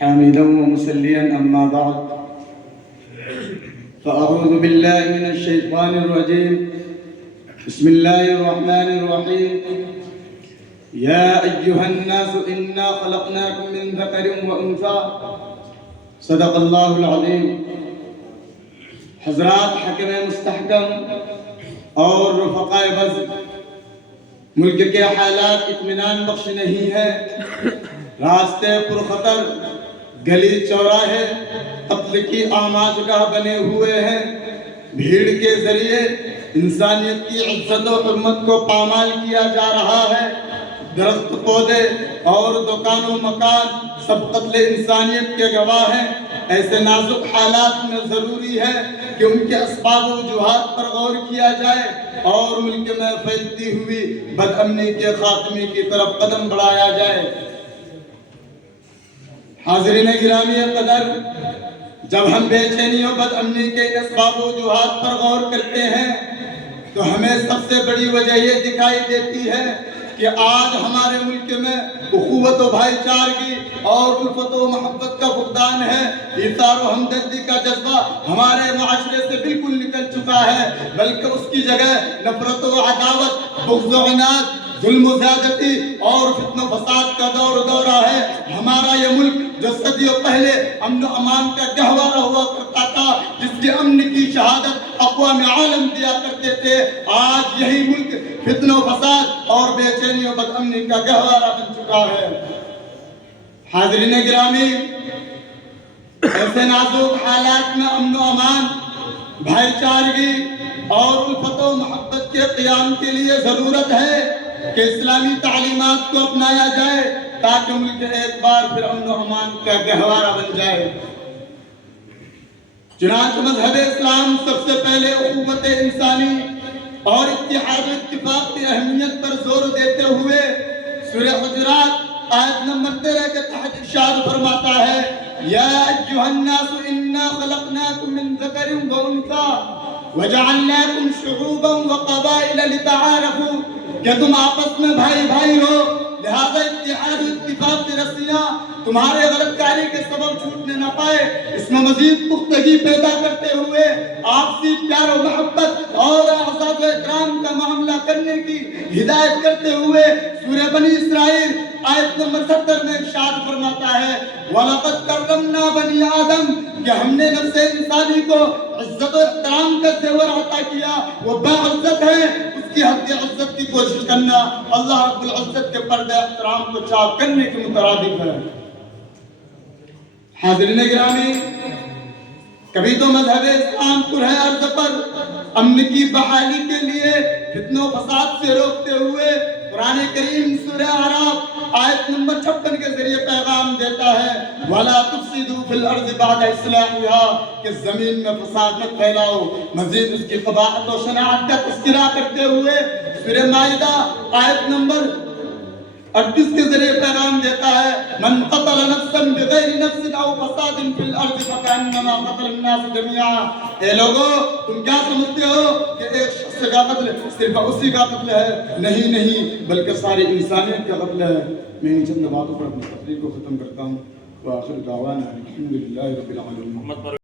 حامدا ومصليا أما بعد فأعوذ بالله من الشيطان الرجيم بسم الله الرحمن الرحيم يا أيها الناس إنا خلقناكم من ذكر وأنثى صدق الله العظيم. حضرات حکم مستحکم اور رفقائے بز، ملک کے حالات اطمینان بخش نہیں ہے. راستے پرخطر، گلی چوراہے قتل کی آماج گاہ بنے ہوئے ہیں. بھیڑ کے ذریعے انسانیت کی عزت و حرمت کو پامال کیا جا رہا ہے. درخت پودے اور دکان و مکان سب قتل انسانیت کے گواہ ہیں. ایسے نازک حالات میں ضروری ہے کہ ان کے اسباب و وجوہات پر غور کیا جائے اور ملک میں پھیلتی ہوئی بد امنی کے خاتمے کی طرف قدم بڑھایا جائے. حاضرین گرامی قدر، جب ہم بے چینی و بد امنی کے اسباب و وجوہات پر غور کرتے ہیں تو ہمیں سب سے بڑی وجہ یہ دکھائی دیتی ہے کہ آج ہمارے ملک میں اخوت و بھائی چارگی اور الفت و محبت کا فقدان ہے. ایثار و ہمدردی کا جذبہ ہمارے معاشرے سے بالکل نکل چکا ہے، بلکہ اس کی جگہ نفرت و عداوت، بغض و عناد، ظلم و زیادتی اور فتن و فساد کا دورہ ہے. ہمارا یہ ملک جو صدیوں پہلے امن و امان کا گہوارہ ہوا کرتا تھا، جس کے امن کی شہادت اقوام عالم دیا کرتے تھے، آج یہی ملک فتن و فساد اور بے چینی و بد امنی کا گہوارہ بن چکا ہے. حاضرین گرامی، ایسے نازک حالات میں امن و امان، بھائی چارگی اور الفت و محبت کے قیام کے لیے ضرورت ہے کہ اسلامی تعلیمات کو اپنایا جائے تاکہ ملک ایک بار پھر امن و امان کا گہوارہ بن جائے. چنانچہ مذہب اسلام سب سے پہلے اخوت انسانی اور اتحاد و اتفاق کی اہمیت پر زور دیتے ہوئے سورہ حجرات آیت نمبر 13 کے تحت ارشاد فرماتا ہے: یا ایھا الناس انا خلقناکم من ذکر و انثی وجعلناکم شعوبا وقبائل لتعارفوا، کہ تم آپس میں بھائی بھائی ہو، لہذا اتحاد و اتفاق کی رسیاں تمہارے غلط کاری کے سبب چھوٹنے نہ پائے. اس میں مزید پختگی پیدا کرتے ہوئے آپسی پیار و محبت اور احساس و اکرام کا معاملہ کرنے کی ہدایت کرتے ہوئے سورہ بنی اسرائیل آیت نمبر 70 میں ارشاد فرماتا ہے: وَلَقَدْ كَرَّمْنَا بَنِي آدَمَ، کہ ہم نے نفس انسانی کو عزت و احترام کا زیور عطا کیا. وہ باعزت ہے، اس کی حد عزت کی کوشش کرنا اللہ رب العزت کے پردے احترام کو چاک کرنے کے مترادف ہے. حاضرین گرامی، کبھی تو مذہب اسلام پرہ عرض پر امن کی بحالی کے لیے فتن و فساد سے روکتے ہوئے قرآن کریم سورہ اعراف آیت نمبر 56 کے ذریعے پیغام دیتا ہے: وَلَا تُفْسِدُوا فِي الْأَرْضِ بَعْدَ إِصْلَاحِهَا، کہ زمین میں فساد مت پھیلاؤ. مزید اس کی قباحت و شناعت کا تذکرہ کرتے ہوئے سورہ مائدہ آیت نمبر 38 کے ذریعے پیغام دیتا ہے: من قتل نفسا بغیر نفس او فساد فی الارض فکانما قتل الناس جميعا. اے لوگو، تم کیا سمجھتے ہو کہ ایک شخص کا قتل صرف اسی کا قتل ہے؟ نہیں، بلکہ ساری انسانیت کا قتل ہے. میں ان چند باتوں پر اپنی تقریر کو ختم کرتا ہوں. وآخر دعوانا الحمدللہ رب العالمین.